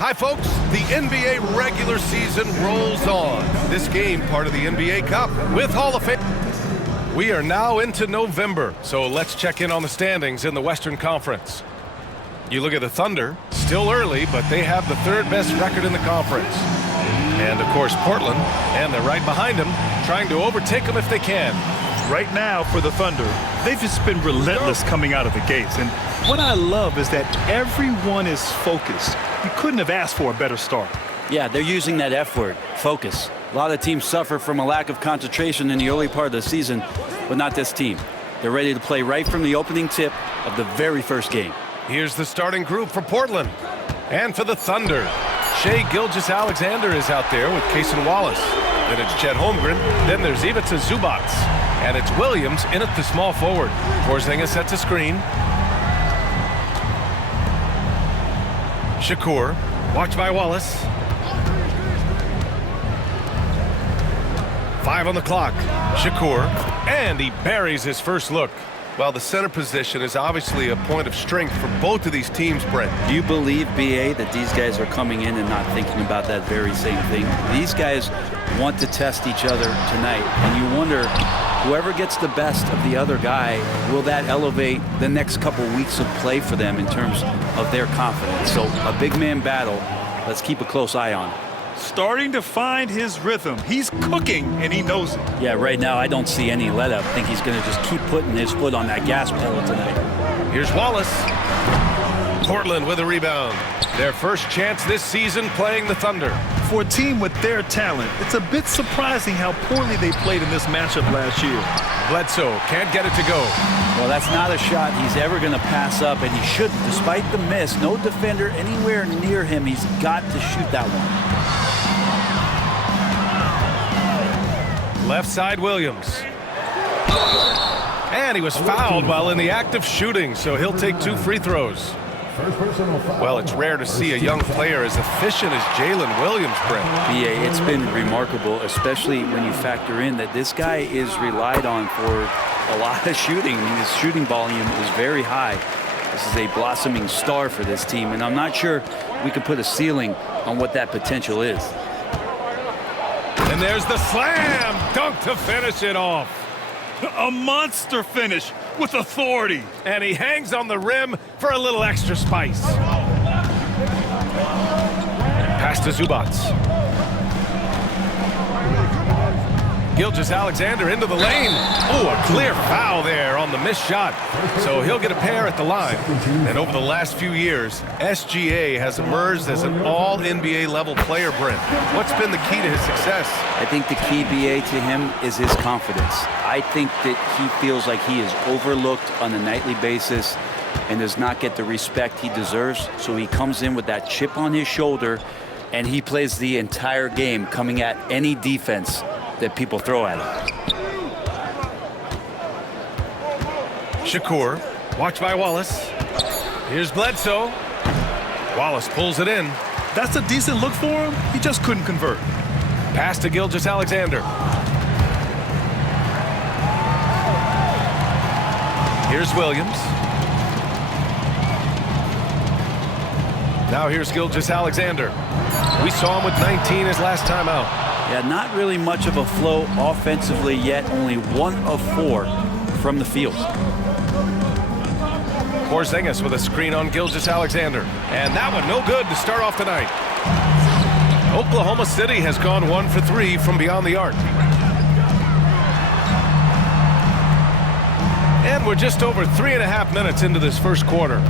Hi, folks. The NBA regular season rolls on. This game, part of the NBA Cup with Hall of Fame. We are now into November, so let's check in on the standings in the Western Conference. You look at the Thunder, still early, but they have the third best record in the conference. And, of course, Portland, and they're right behind them, trying to overtake them if they can. Right now for the Thunder, they've just been relentless coming out of the gates. And what I love is that everyone is focused. You couldn't have asked for a better start. Yeah, they're using that F word, focus. A lot of teams suffer from a lack of concentration in the early part of the season, but not this team. They're ready to play right from the opening tip of the very first game. Here's the starting group for Portland. And for the Thunder, Shai Gilgeous-Alexander is out there with Cason Wallace. Then it's Chet Holmgren. Then there's Ivica Zubac. And it's Williams in at the small forward. Porzingis sets a screen. Shakur, watched by Wallace. 5 on the clock. Shakur, and he buries his first look. Well, the center position is obviously a point of strength for both of these teams, Brent. Do you believe, B.A., that these guys are coming in and not thinking about that very same thing? These guys want to test each other tonight, and you wonder, whoever gets the best of the other guy, will that elevate the next couple weeks of play for them in terms of their confidence? So a big man battle, let's keep a close eye on. Starting to find his rhythm. He's cooking, and he knows it. Yeah, right now I don't see any let-up. I think he's going to just keep putting his foot on that gas pedal tonight. Here's Wallace. Portland with a rebound. Their first chance this season playing the Thunder. For a team with their talent, it's a bit surprising how poorly they played in this matchup last year. Bledsoe can't get it to go. Well, that's not a shot he's ever going to pass up, and he shouldn't. Despite the miss, no defender anywhere near him. He's got to shoot that one. Left side, Williams. And he was fouled while in the act of shooting, so he'll take 2 free throws. Well, it's rare to see a young player as efficient as Jalen Williams, Brent. B.A., it's been remarkable, especially when you factor in that this guy is relied on for a lot of shooting. I mean, his shooting volume is very high. This is a blossoming star for this team, and I'm not sure we can put a ceiling on what that potential is. And there's the slam dunk to finish it off. A monster finish with authority. And he hangs on the rim for a little extra spice. Pass to Zubac. Gilgeous-Alexander into the lane. Oh, a clear foul there on the missed shot. So he'll get a pair at the line. And over the last few years, SGA has emerged as an all-NBA level player, Brent. What's been the key to his success? I think the key, B.A., to him is his confidence. I think that he feels like he is overlooked on a nightly basis and does not get the respect he deserves. So he comes in with that chip on his shoulder, and he plays the entire game coming at any defense that people throw at him. Shakur, watched by Wallace. Here's Bledsoe. Wallace pulls it in. That's a decent look for him. He just couldn't convert. Pass to Gilgeous-Alexander. Here's Williams. Now here's Gilgeous-Alexander. We saw him with 19 his last time out. Yeah, not really much of a flow offensively yet. Only 1 of 4 from the field. Porzingis with a screen on Gilgeous-Alexander. And that one no good to start off the night. Oklahoma City has gone 1 for 3 from beyond the arc. And we're just over 3.5 minutes into this first quarter.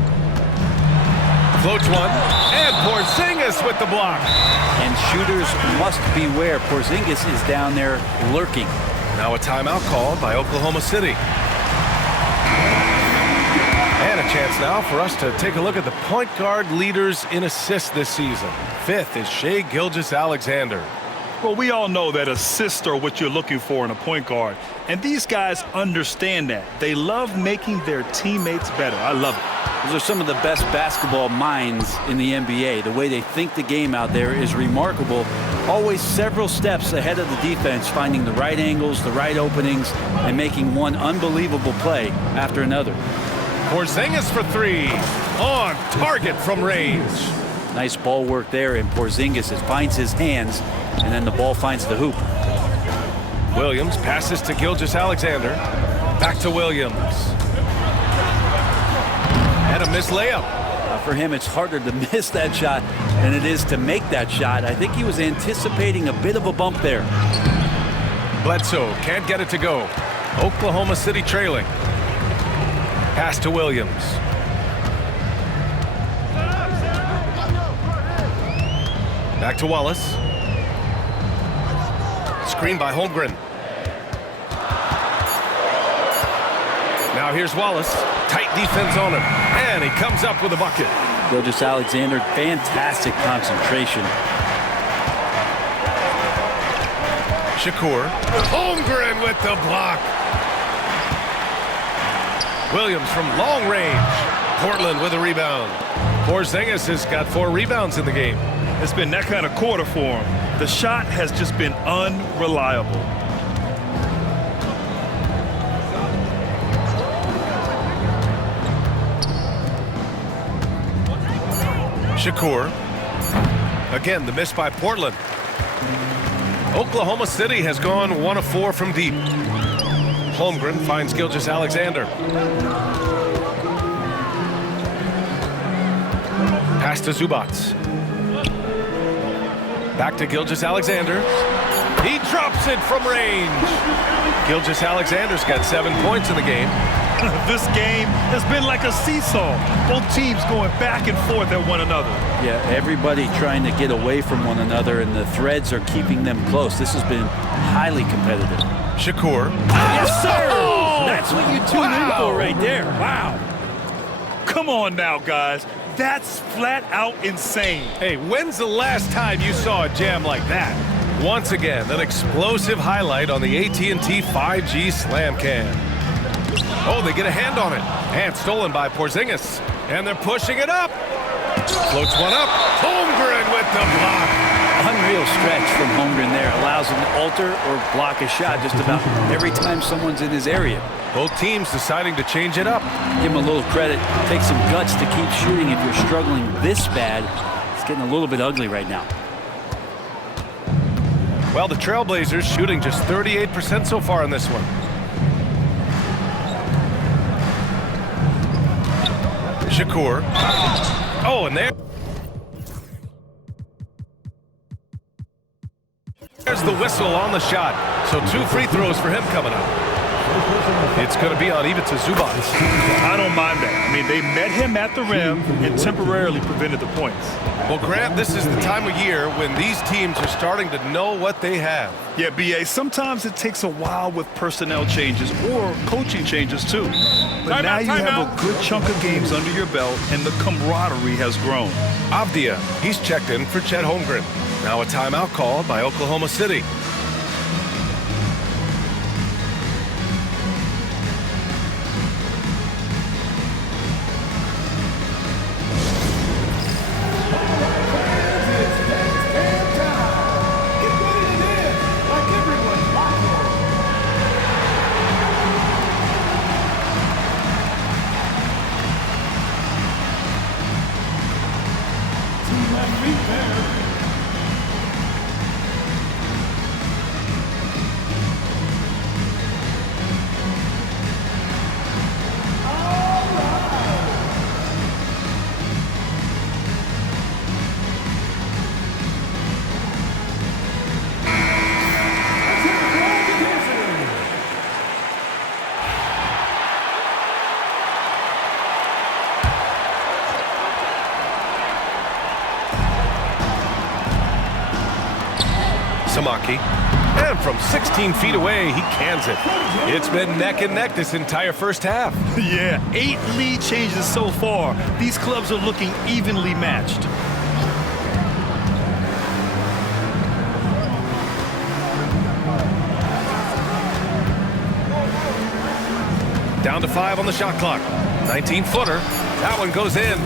Floats one, and Porzingis with the block. And shooters must beware. Porzingis is down there lurking. Now a timeout called by Oklahoma City. And a chance now for us to take a look at the point guard leaders in assists this season. 5th is Shai Gilgeous-Alexander. Well, we all know that assists are what you're looking for in a point guard. And these guys understand that. They love making their teammates better. I love it. Those are some of the best basketball minds in the NBA. The way they think the game out there is remarkable. Always several steps ahead of the defense, finding the right angles, the right openings, and making one unbelievable play after another. Porzingis for 3. On target from range. Nice ball work there, and Porzingis finds his hands, and then the ball finds the hoop. Williams passes to Gilgeous-Alexander. Back to Williams. And a missed layup. For him, it's harder to miss that shot than it is to make that shot. I think he was anticipating a bit of a bump there. Bledsoe can't get it to go. Oklahoma City trailing. Pass to Williams. Back to Wallace. Screen by Holmgren. Now here's Wallace. Tight defense on him. And he comes up with a bucket. Gilgeous-Alexander, fantastic concentration. Shakur. Holmgren with the block. Williams from long range. Portland with a rebound. Porzingis has got 4 rebounds in the game. It's been that kind of quarter for him. The shot has just been unreliable. Shakur. Again, the miss by Portland. Oklahoma City has gone 1 of 4 from deep. Holmgren finds Gilgeous-Alexander. Pass to Zubats. Back to Gilgeous-Alexander. He drops it from range. Gilgeous-Alexander's got 7 points in the game. This game has been like a seesaw. Both teams going back and forth at one another. Yeah, everybody trying to get away from one another, and the threads are keeping them close. This has been highly competitive. Shakur. Yes, sir! Oh! That's what you tune in for right there. Wow. Come on now, guys. That's flat out insane. Hey, when's the last time you saw a jam like that? Once again, an explosive highlight on the AT&T 5G Slam Cam. Oh, they get a hand on it. And stolen by Porzingis. And they're pushing it up. Floats one up. Holmgren with the block. Unreal stretch from Holmgren there. Allows him to alter or block a shot just about every time someone's in his area. Both teams deciding to change it up. Give him a little credit. Take some guts to keep shooting if you're struggling this bad. It's getting a little bit ugly right now. Well, the Trailblazers shooting just 38% so far in this one. Shakur. Oh, and there's the whistle on the shot. So 2 free throws for him coming up. It's going to be on Ivica Zubac. I don't mind that. I mean, they met him at the rim and temporarily prevented the points. Well, Grant, this is the time of year when these teams are starting to know what they have. Yeah, B.A., sometimes it takes a while with personnel changes or coaching changes, too. But now you have a good chunk of games under your belt, and the camaraderie has grown. Avdia, he's checked in for Chet Holmgren. Now a timeout called by Oklahoma City. Samaki. And from 16 feet away, he cans it. It's been neck and neck this entire first half. Yeah, 8 lead changes so far. These clubs are looking evenly matched. Down to 5 on the shot clock. 19-footer. That one goes in.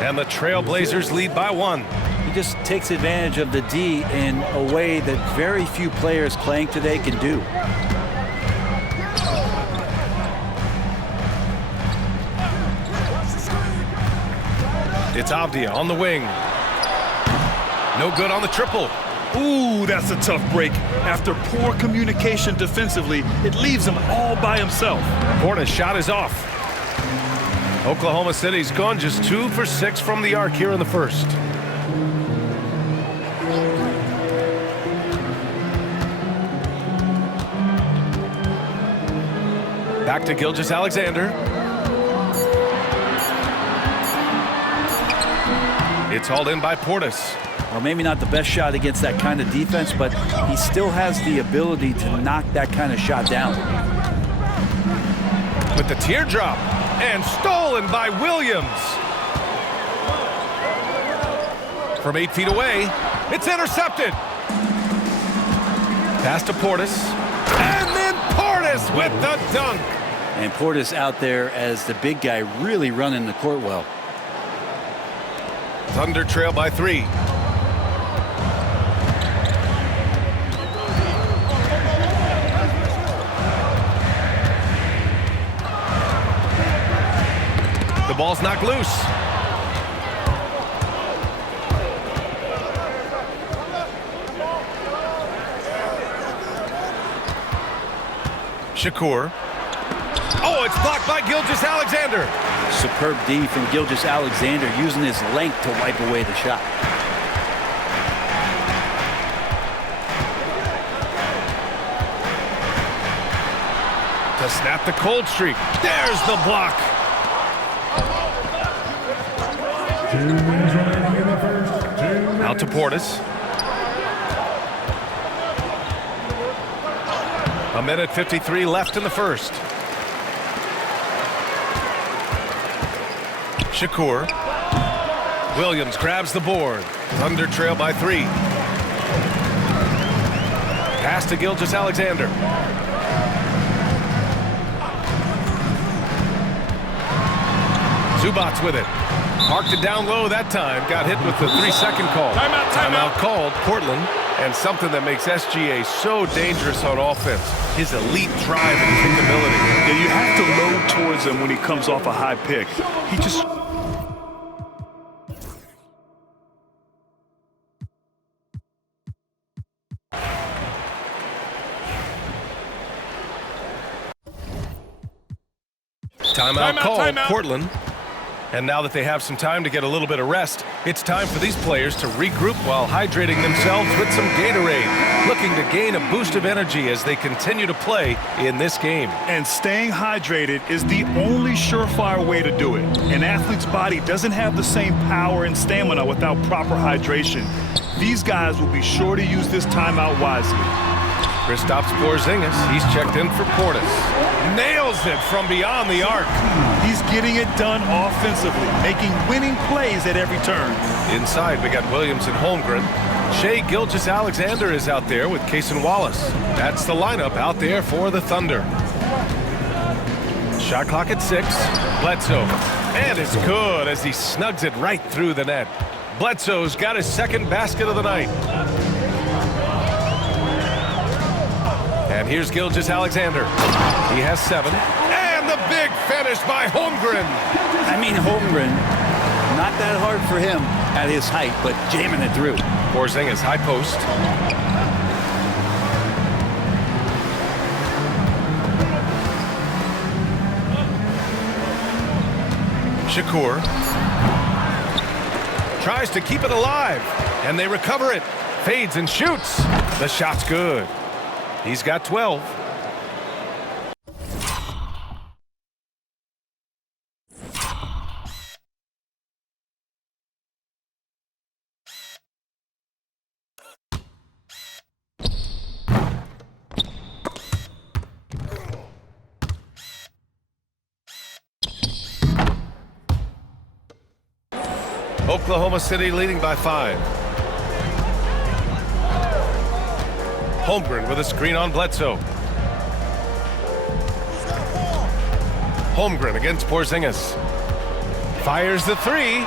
And the Trailblazers lead by 1. He just takes advantage of the D in a way that very few players playing today can do. It's Avdia on the wing. No good on the triple. Ooh, that's a tough break. After poor communication defensively, it leaves him all by himself. Portis' shot is off. Oklahoma City's gone just 2 for 6 from the arc here in the first. Back to Gilgeous-Alexander. It's hauled in by Portis. Well, maybe not the best shot against that kind of defense, but he still has the ability to knock that kind of shot down. With the teardrop, and stolen by Williams. From 8 feet away, it's intercepted. Pass to Portis, and then Portis with the dunk. And Portis out there as the big guy, really running the court well. Thunder trail by 3. The ball's knocked loose. Shakur. Oh, it's blocked by Gilgeous-Alexander. Superb D from Gilgeous-Alexander, using his length to wipe away the shot. To snap the cold streak. There's the block. Out to Portis. A minute 53 left in the first. Shakur. Williams grabs the board. Thunder trail by 3. Pass to Gilgeous-Alexander. Zubats with it. Marked it down low that time. Got hit with the 3-second call. Timeout called. Portland. And something that makes SGA so dangerous on offense. His elite drive and kickability. Yeah, you have to load towards him when he comes off a high pick. He just... Timeout called. Portland. And now that they have some time to get a little bit of rest, it's time for these players to regroup while hydrating themselves with some Gatorade, looking to gain a boost of energy as they continue to play in this game. And staying hydrated is the only surefire way to do it. An athlete's body doesn't have the same power and stamina without proper hydration. These guys will be sure to use this timeout wisely. Kristaps Porzingis, he's checked in for Portis. Nails it from beyond the arc. He's getting it done offensively, making winning plays at every turn. Inside, we got Williams and Holmgren. Shai Gilgeous-Alexander is out there with Cason Wallace. That's the lineup out there for the Thunder. Shot clock at 6. Bledsoe. And it's good as he snugs it right through the net. Bledsoe's got his second basket of the night. And here's Gilgeous-Alexander. He has 7. And the big finish by Holmgren. I mean, Holmgren, not that hard for him at his height, but jamming it through. Porzingis, high post. Shakur. Tries to keep it alive. And they recover it. Fades and shoots. The shot's good. He's got 12. Oklahoma City leading by 5. Holmgren with a screen on Bledsoe. Holmgren against Porzingis. Fires the 3.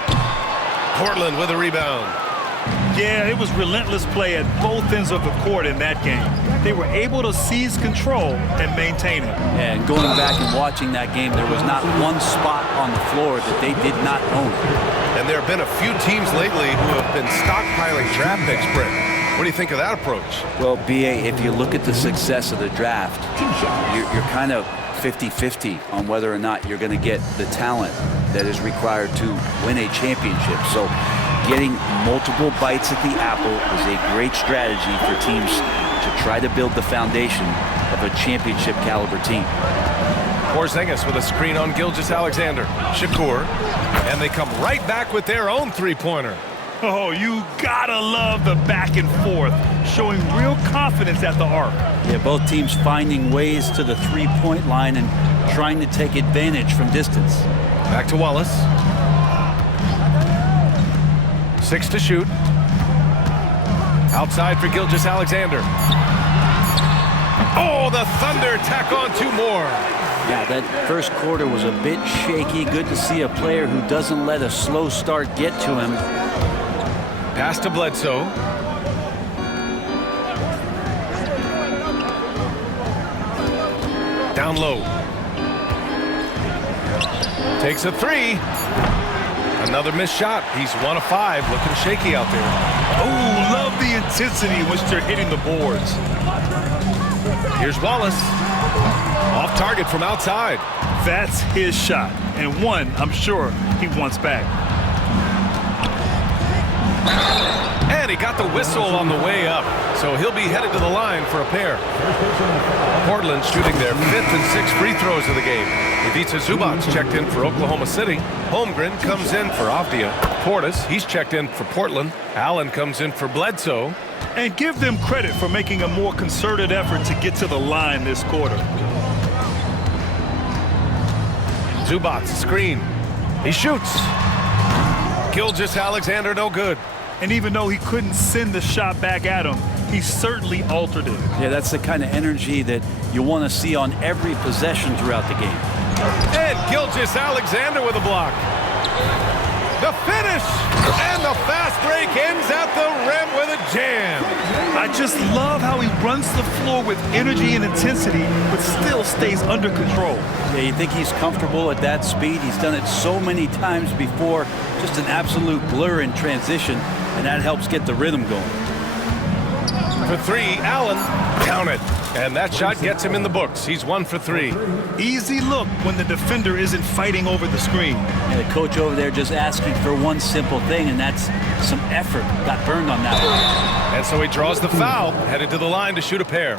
Portland with a rebound. Yeah, it was relentless play at both ends of the court in that game. They were able to seize control and maintain it. And going back and watching that game, there was not one spot on the floor that they did not own. And there have been a few teams lately who have been stockpiling draft picks, Brent. What do you think of that approach? Well, B.A., if you look at the success of the draft, you're kind of 50-50 on whether or not you're going to get the talent that is required to win a championship. So getting multiple bites at the apple is a great strategy for teams to try to build the foundation of a championship caliber team. Porzingis with a screen on Gilgeous-Alexander. Shakur. And they come right back with their own three-pointer. Oh, you gotta love the back and forth, showing real confidence at the arc. Yeah, both teams finding ways to the three-point line and trying to take advantage from distance. Back to Wallace. 6 to shoot. Outside for Gilgeous-Alexander. Oh, the Thunder tack on 2 more. Yeah, that first quarter was a bit shaky. Good to see a player who doesn't let a slow start get to him. Pass to Bledsoe. Down low. Takes a 3. Another missed shot. He's 1 of 5. Looking shaky out there. Oh, love the intensity in which they're hitting the boards. Here's Wallace. Off target from outside. That's his shot, and one I'm sure he wants back. And he got the whistle on the way up, so he'll be headed to the line for a pair. Portland shooting their 5th and 6th free throws of the game. Ivica Zubac checked in for Oklahoma City. Holmgren comes in for Avdia. Portis, he's checked in for Portland. Allen comes in for Bledsoe. And give them credit for making a more concerted effort to get to the line this quarter. Zubac, screen. He shoots. Gilgeous-Alexander, no good. And even though he couldn't send the shot back at him, he certainly altered it. Yeah, that's the kind of energy that you want to see on every possession throughout the game. And Gilgeous-Alexander with a block. The finish! And the fast break ends at the rim with a jam. I just love how he runs the floor with energy and intensity, but still stays under control. Yeah, you think he's comfortable at that speed? He's done it so many times before. Just an absolute blur in transition, and that helps get the rhythm going. For 3, Allen. Count it. And that shot gets him in the books. He's 1 for 3. Easy look when the defender isn't fighting over the screen. And the coach over there just asking for one simple thing, and that's some effort. Got burned on that one. And so he draws the foul, headed to the line to shoot a pair.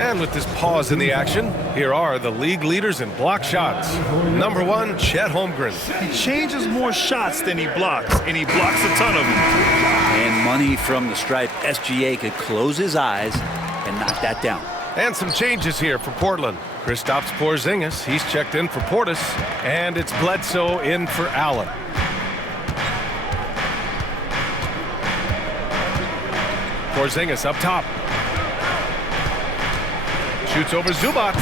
And with this pause in the action, here are the league leaders in block shots. Number 1, Chet Holmgren. He changes more shots than he blocks, and he blocks a ton of them. And money from the stripe. SGA could close his eyes and knock that down. And some changes here for Portland. Kristaps Porzingis, he's checked in for Portis, and it's Bledsoe in for Allen. Porzingis up top. Shoots over Zubac,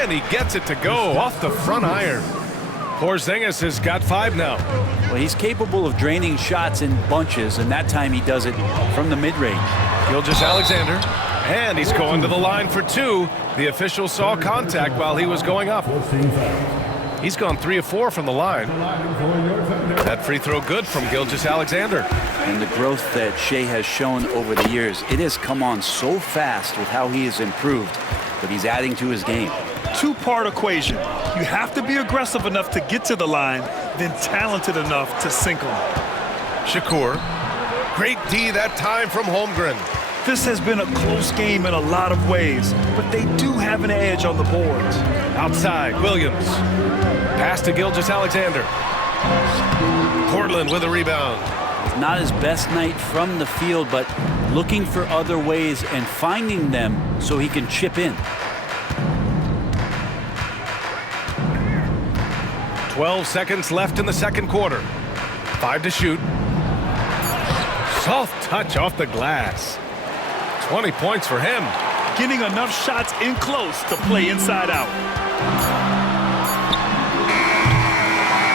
and he gets it to go off the front iron. Porzingis has got 5 now. Well, he's capable of draining shots in bunches, and that time he does it from the mid-range. Gilgeous-Alexander, and he's going to the line for 2. The official saw contact while he was going up. He's gone 3 of 4 from the line. That free throw good from Gilgeous-Alexander. And the growth that Shea has shown over the years, it has come on so fast with how he has improved, but he's adding to his game. 2-part equation. You have to be aggressive enough to get to the line, then talented enough to sink them. Shakur. Great D that time from Holmgren. This has been a close game in a lot of ways, but they do have an edge on the boards. Outside, Williams. Pass to Gilgeous-Alexander. Portland with a rebound. Not his best night from the field, but looking for other ways and finding them so he can chip in. 12 seconds left in the second quarter. 5 to shoot. Soft touch off the glass. 20 points for him. Getting enough shots in close to play inside out.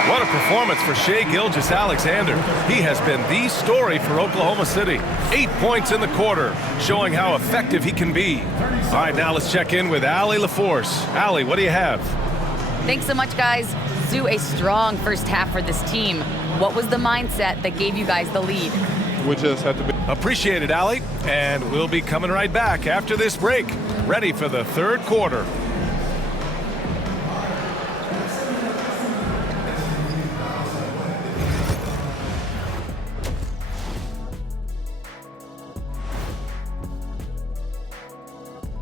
What a performance for Shai Gilgeous-Alexander. He has been the story for Oklahoma City. 8 points in the quarter, showing how effective he can be. All right, now let's check in with Allie LaForce. Allie, what do you have? Thanks so much, guys. Zoo, a strong first half for this team. What was the mindset that gave you guys the lead? We just have to be. Appreciate it, Allie. And we'll be coming right back after this break, ready for the third quarter.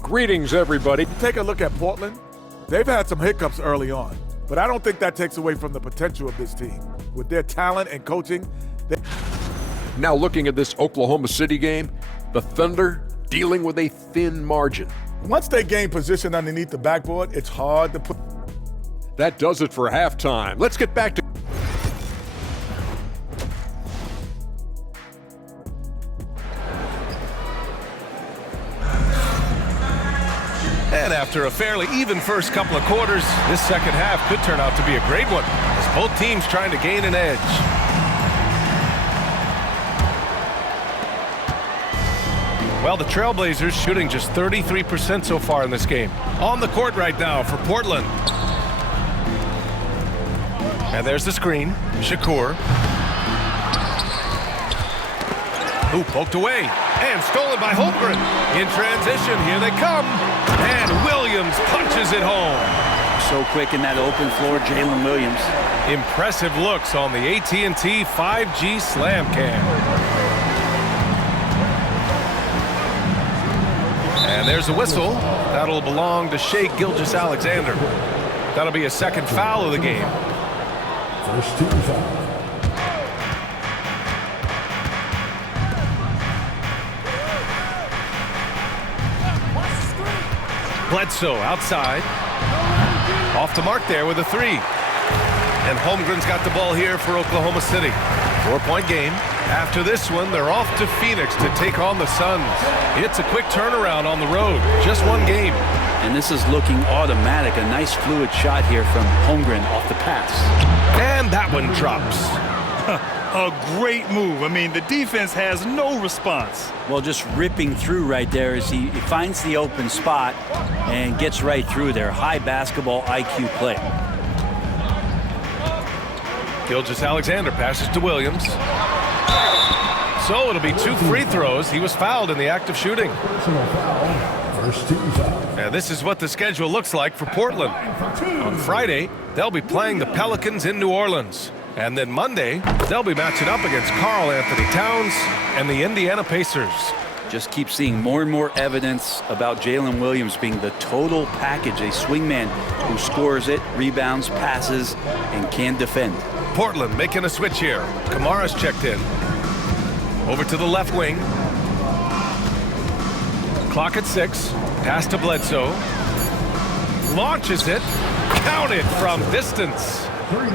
Greetings, everybody. Take a look at Portland. They've had some hiccups early on, but I don't think that takes away from the potential of this team. With their talent and coaching. Now looking at this Oklahoma City game, the Thunder dealing with a thin margin. Once they gain position underneath the backboard, it's hard to put. That does it for halftime. Let's get back to. And after a fairly even first couple of quarters, this second half could turn out to be a great one, as both teams trying to gain an edge. Well, the Trailblazers shooting just 33% so far in this game. On the court right now for Portland. And there's the screen. Shakur. Ooh, poked away. And stolen by Holmgren. In transition, here they come. And Williams punches it home. So quick in that open floor, Jalen Williams. Impressive looks on the AT&T 5G Slam Cam. And there's a whistle. That'll belong to Shai Gilgeous-Alexander. That'll be a second foul of the game. First team foul. Bledsoe outside. Off the mark there with a three. And Holmgren's got the ball here for Oklahoma City. 4-point game. After this one, they're off to Phoenix to take on the Suns. It's a quick turnaround on the road. Just one game. And this is looking automatic. A nice fluid shot here from Holmgren off the pass. And that one drops. A great move. I mean, the defense has no response. Well, just ripping through right there as he finds the open spot and gets right through there. High basketball IQ play. Gilgeous-Alexander passes to Williams. So it'll be 2 free throws. He was fouled in the act of shooting. First team foul. And this is what the schedule looks like for Portland. On Friday, they'll be playing the Pelicans in New Orleans. And then Monday, they'll be matching up against Karl Anthony Towns and the Indiana Pacers. Just keep seeing more and more evidence about Jalen Williams being the total package, a swingman who scores it, rebounds, passes, and can defend. Portland making a switch here. Kamara's checked in. Over to the left wing. Clock at 6. Pass to Bledsoe. Launches it. Count it from distance.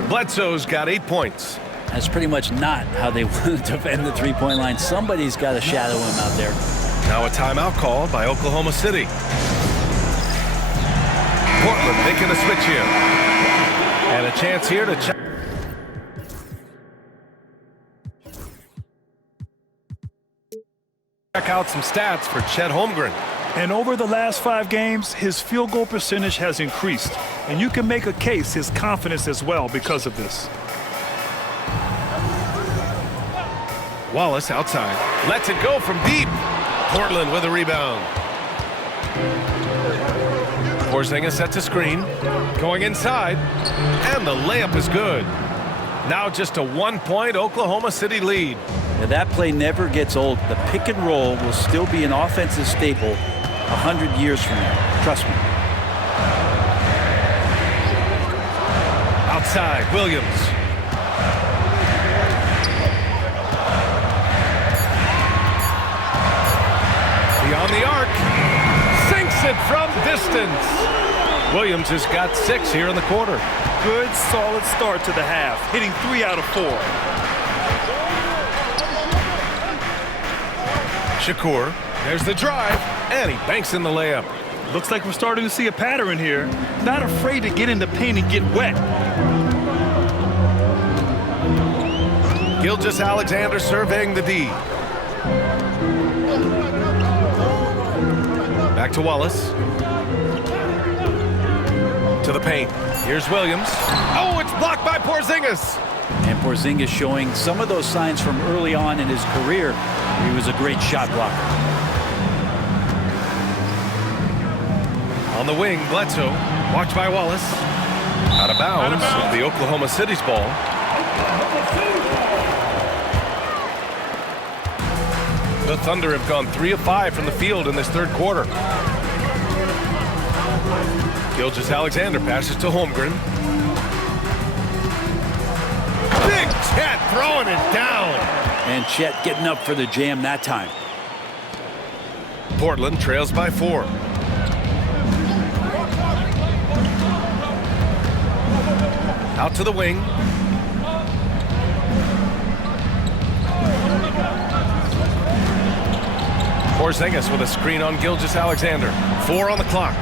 Bledsoe's got 8 points. That's pretty much not how they want to defend the three-point line. Somebody's got to shadow him out there. Now a timeout called by Oklahoma City. Portland making a switch here. And a chance here to check. Check out some stats for Chet Holmgren. And over the last 5 games, his field goal percentage has increased. And you can make a case his confidence as well because of this. Wallace outside. Lets it go from deep. Portland with a rebound. Porzingis sets a screen. Going inside. And the layup is good. Now just a 1-point Oklahoma City lead. Now that play never gets old. The pick and roll will still be an offensive staple 100 years from now. Trust me. Outside, Williams. Beyond the arc. Sinks it from distance. Williams has got 6 here in the quarter. Good, solid start to the half, hitting 3 out of 4. Shakur, there's the drive, and he banks in the layup. Looks like we're starting to see a pattern here. Not afraid to get in the paint and get wet. Gilgeous-Alexander surveying the D. Back to Wallace. To the paint. Here's Williams. Oh, it's blocked by Porzingis. And Porzingis showing some of those signs from early on in his career. He was a great shot blocker. On the wing, Bledsoe. Watched by Wallace. Out of bounds. The Oklahoma City's ball. The Thunder have gone 3 of 5 from the field in this third quarter. Gilgeous-Alexander passes to Holmgren. Big Chet throwing it down. And Chet getting up for the jam that time. Portland trails by 4. Out to the wing. Porzingis with a screen on Gilgeous-Alexander. 4 on the clock.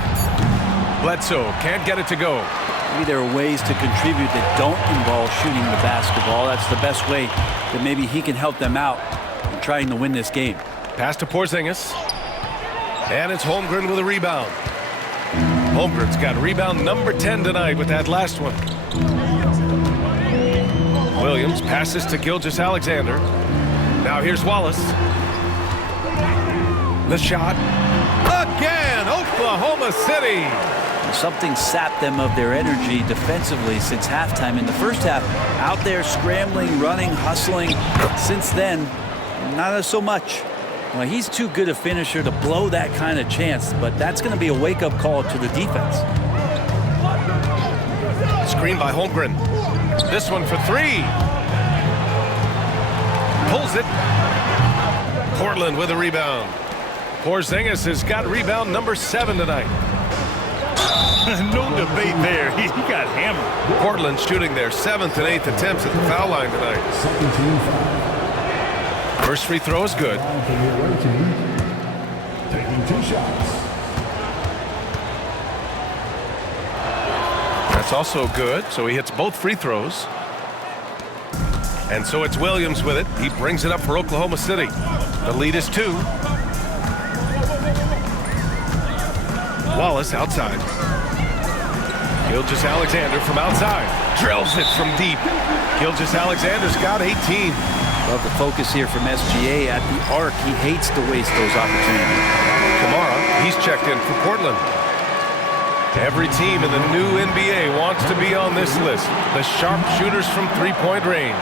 Bledsoe can't get it to go. Maybe there are ways to contribute that don't involve shooting the basketball. That's the best way that maybe he can help them out in trying to win this game. Pass to Porzingis. And it's Holmgren with a rebound. Holmgren's got rebound number 10 tonight with that last one. Williams passes to Gilgeous-Alexander. Now here's Wallace. The shot. Again, Oklahoma City. Something sapped them of their energy defensively since halftime. In the first half, out there scrambling, running, hustling. Since then, not so much. Well, he's too good a finisher to blow that kind of chance, but that's going to be a wake-up call to the defense. Screen by Holmgren. This one for 3. Pulls it. Portland with a rebound. Porzingis has got rebound number 7 tonight. No debate there. He got hammered. Portland shooting their 7th and 8th attempts at the foul line tonight. 17-5. First free throw is good. From the away team, taking 2 shots. That's also good, so he hits both free throws. And so it's Williams with it. He brings it up for Oklahoma City. The lead is 2. Wallace outside. Gilgeous-Alexander from outside. Drills it from deep. Gilgeous-Alexander's got 18. Love the focus here from SGA at the arc. He hates to waste those opportunities. Kamara, he's checked in for Portland. Every team in the new NBA wants to be on this list. The sharpshooters from three-point range.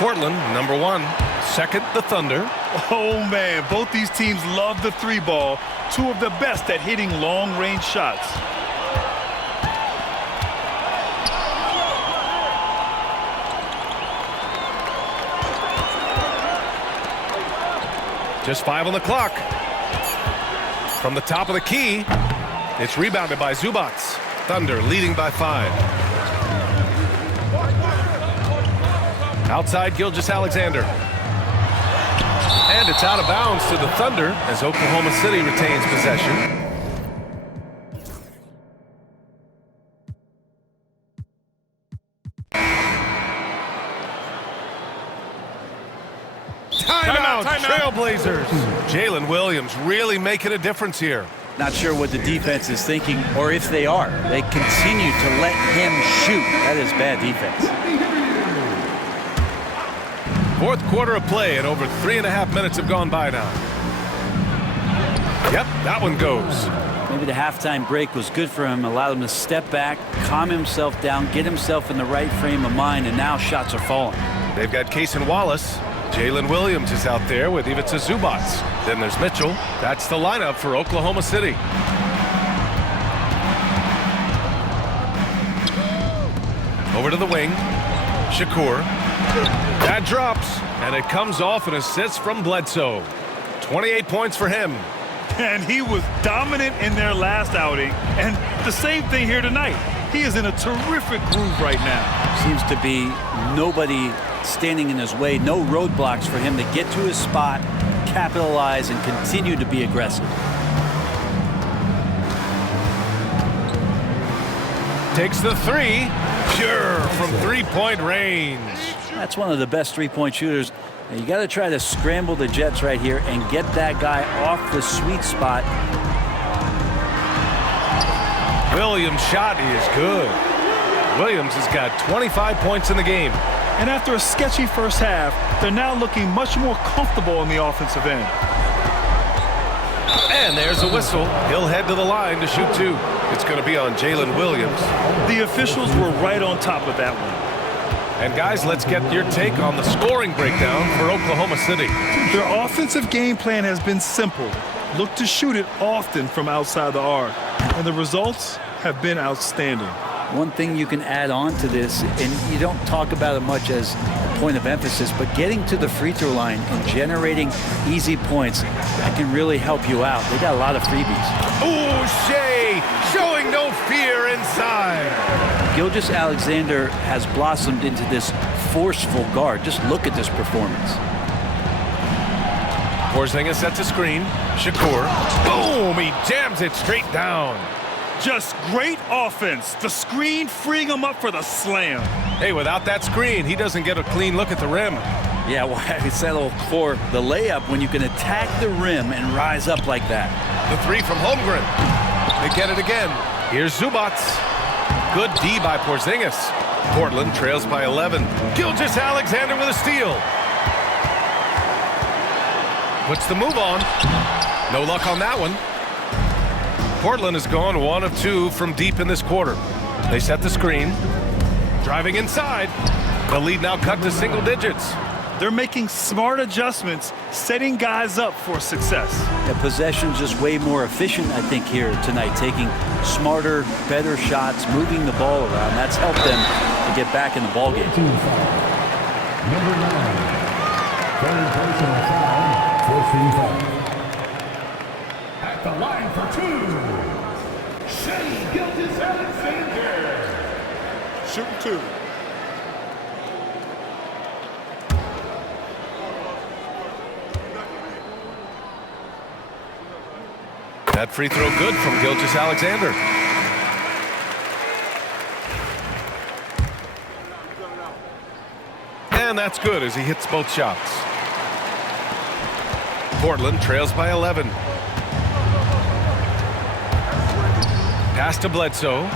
Portland, number 1. Second, the Thunder. Oh, man, both these teams love the 3-ball. 2 of the best at hitting long-range shots. Just 5 on the clock. From the top of the key, it's rebounded by Zubac. Thunder leading by 5. Outside Gilgeous-Alexander. And it's out of bounds to the Thunder as Oklahoma City retains possession. Timeout, Trailblazers. Jalen Williams really making a difference here. Not sure what the defense is thinking, or if they are. They continue to let him shoot. That is bad defense. Fourth quarter of play, and over 3.5 minutes have gone by now. Yep, that one goes. Maybe the halftime break was good for him, allowed him to step back, calm himself down, get himself in the right frame of mind, and now shots are falling. They've got Cason Wallace. Jalen Williams is out there with Ivica Zubac. Then there's Mitchell. That's the lineup for Oklahoma City. Over to the wing. Shakur. That drops, and it comes off an assist from Bledsoe. 28 points for him. And he was dominant in their last outing. And the same thing here tonight. He is in a terrific groove right now. Seems to be nobody standing in his way. No roadblocks for him to get to his spot, capitalize, and continue to be aggressive. Takes the three. Pure from three-point range. That's one of the best three-point shooters. And you got to try to scramble the Jets right here and get that guy off the sweet spot. Williams' shot is good. Williams has got 25 points in the game. And after a sketchy first half, they're now looking much more comfortable on the offensive end. And there's a whistle. He'll head to the line to shoot two. It's going to be on Jalen Williams. The officials were right on top of that one. And guys, let's get your take on the scoring breakdown for Oklahoma City. Their offensive game plan has been simple. Look to shoot it often from outside the arc. And the results have been outstanding. One thing you can add on to this, and you don't talk about it much as a point of emphasis, but getting to the free throw line and generating easy points, that can really help you out. They got a lot of freebies. Ooh, Shea showing no fear inside. Gilgeous-Alexander has blossomed into this forceful guard. Just look at this performance. Porzingis sets a screen. Shakur. Boom! He jams it straight down. Just great offense. The screen freeing him up for the slam. Hey, without that screen, he doesn't get a clean look at the rim. Yeah, why settle for the layup when you can attack the rim and rise up like that? The three from Holmgren. They get it again. Here's Zubac. Good D by Porzingis. Portland trails by 11. Gilgeous-Alexander with a steal. Puts the move on. No luck on that one. Portland has gone 1 of 2 from deep in this quarter. They set the screen. Driving inside. The lead now cut to single digits. They're making smart adjustments, setting guys up for success. The possession's just way more efficient, I think, here tonight. Taking smarter, better shots, moving the ball around. That's helped them to get back in the ballgame. Number 9. Third personal foul. Fourth team foul. At the line for two. Shea Gilgeous-Alexander. Shooting two. That free throw good from Gilgeous-Alexander. And that's good as he hits both shots. Portland trails by 11. Pass to Bledsoe.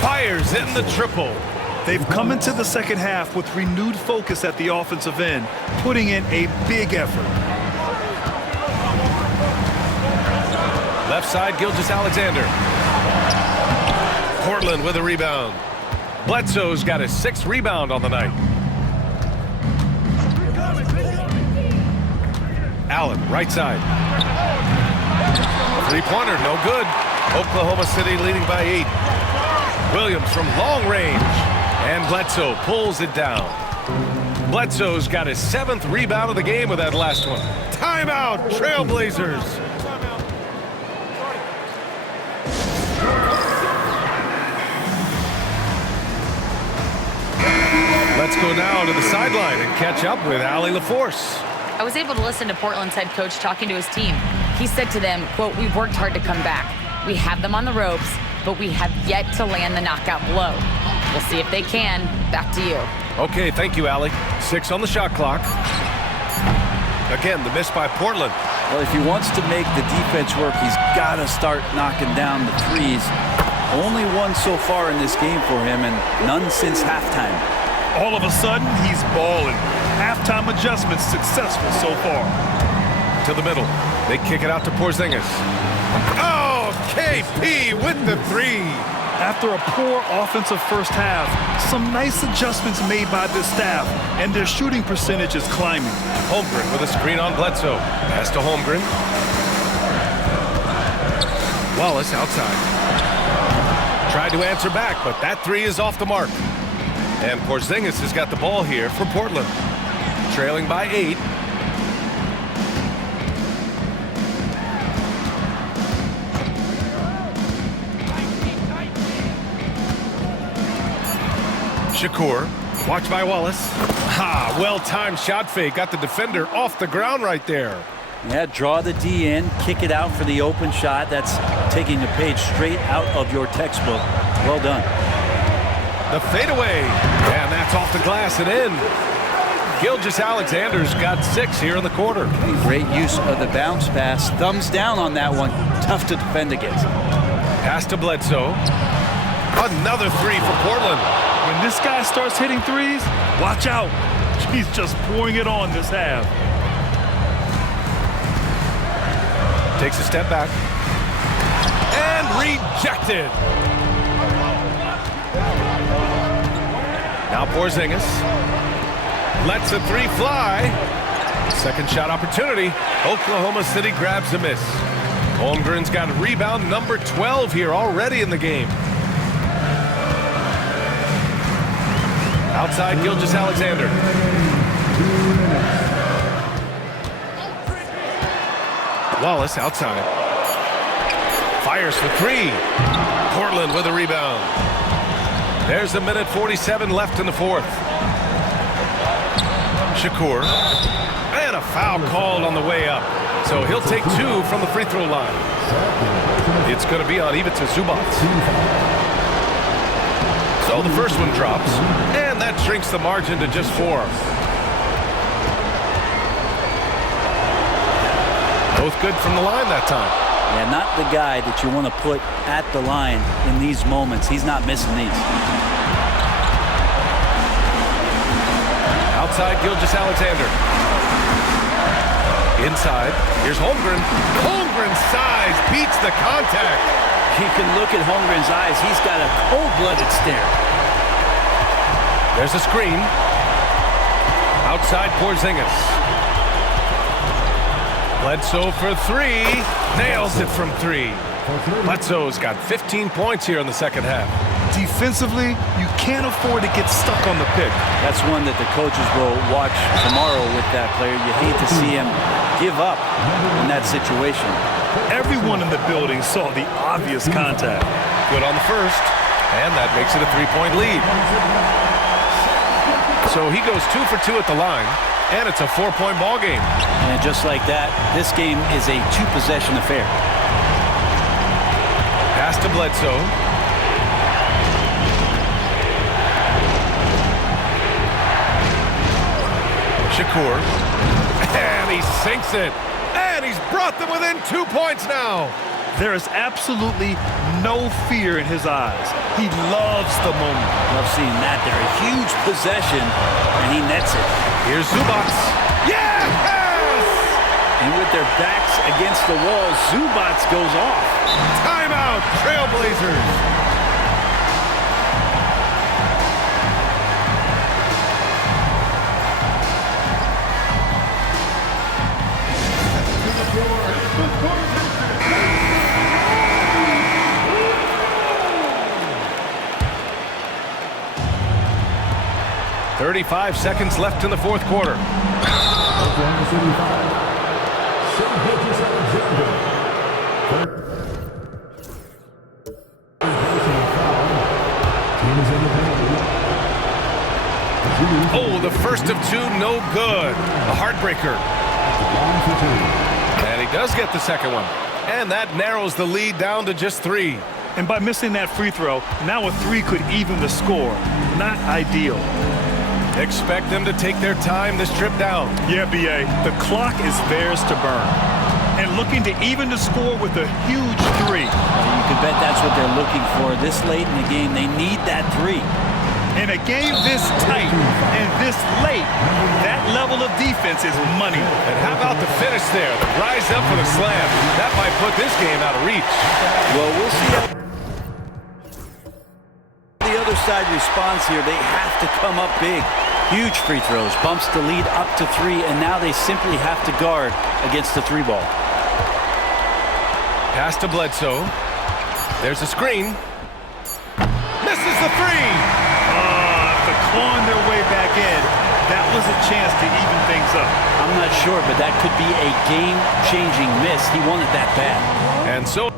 Fires in the triple. They've come into the second half with renewed focus at the offensive end, putting in a big effort. Left side, Gilgeous-Alexander. Portland with a rebound. Bledsoe's got his 6th rebound on the night. Allen, right side. Three-pointer, no good. Oklahoma City leading by 8. Williams from long range. And Bledsoe pulls it down. Bledsoe's got his 7th rebound of the game with that last one. Timeout, Trailblazers. Let's go now to the sideline and catch up with Allie LaForce. I was able to listen to Portland's head coach talking to his team. He said to them, quote, "We've worked hard to come back. We have them on the ropes, but we have yet to land the knockout blow. We'll see if they can." Back to you. Okay, thank you, Allie. 6 on the shot clock. Again, the miss by Portland. Well, if he wants to make the defense work, he's got to start knocking down the threes. Only one so far in this game for him, and none since halftime. All of a sudden, he's balling. Halftime adjustments successful so far. To the middle. They kick it out to Porzingis. Oh, KP with the 3. After a poor offensive first half, some nice adjustments made by this staff, and their shooting percentage is climbing. Holmgren with a screen on Bledsoe. Pass to Holmgren. Wallace outside. Tried to answer back, but that 3 is off the mark. And Porzingis has got the ball here for Portland. Trailing by 8. Shakur, watched by Wallace. Ha, well-timed shot fake. Got the defender off the ground right there. Yeah, draw the D in, kick it out for the open shot. That's taking a page straight out of your textbook. Well done. The fadeaway, and that's off the glass and in. Gilgeous-Alexander's got 6 here in the quarter. Great use of the bounce pass. Thumbs down on that one. Tough to defend against. Pass to Bledsoe. Another 3 for Portland. When this guy starts hitting threes, watch out. He's just pouring it on this half. Takes a step back. And rejected. Now Porzingis. Lets a 3 fly. Second shot opportunity. Oklahoma City grabs a miss. Holmgren's got rebound number 12 here already in the game. Outside Gilgeous-Alexander. Wallace outside. Fires for 3. Portland with a rebound. There's a minute 47 left in the fourth. Shakur. And a foul called on the way up. So he'll take 2 from the free throw line. It's going to be on Ivica Zubac. So the first one drops. And that shrinks the margin to just 4. Both good from the line that time. Yeah, not the guy that you want to put at the line in these moments. He's not missing these. Outside Gilgeous-Alexander. Inside. Here's Holmgren. Holmgren's size beats the contact. You can look at Holmgren's eyes. He's got a cold-blooded stare. There's a screen. Outside Porzingis. Bledsoe for 3. Nails it from 3. Bledsoe's got 15 points here in the second half. Defensively, you can't afford to get stuck on the pick. That's one that the coaches will watch tomorrow with that player. You hate to see him give up in that situation. Everyone in the building saw the obvious contact. Good on the first, and that makes it a 3-point lead. So he goes 2 for 2 at the line, and it's a 4-point ball game. And just like that, this game is a 2-possession affair. Pass to Bledsoe. Shakur. And he sinks it. And he's brought them within 2 points now. There is absolutely no fear in his eyes. He loves the moment. Love seeing that there. A huge possession, and he nets it. Here's Zubac. Yes! And with their backs against the wall, Zubac goes off. Timeout, Trailblazers. .35 seconds left in the fourth quarter. Oklahoma City 5. Gilgeous-Alexander. Oh, the first of 2, no good. A heartbreaker. And he does get the second one. And that narrows the lead down to just 3. And by missing that free throw, now a 3 could even the score. Not ideal. Expect them to take their time this trip down. Yeah, B.A., the clock is theirs to burn. And looking to even the score with a huge 3. You can bet that's what they're looking for. This late in the game, they need that 3. In a game this tight and this late, that level of defense is money. And how about the finish there? The rise up with a slam. That might put this game out of reach. Well, we'll see how the other side responds here. They have to come up big. Huge free throws, bumps the lead up to 3, and now they simply have to guard against the 3 ball. Pass to Bledsoe. There's a screen. Misses the 3. After clawing their way back in, that was a chance to even things up. I'm not sure, but that could be a game-changing miss. He wanted that bad. And so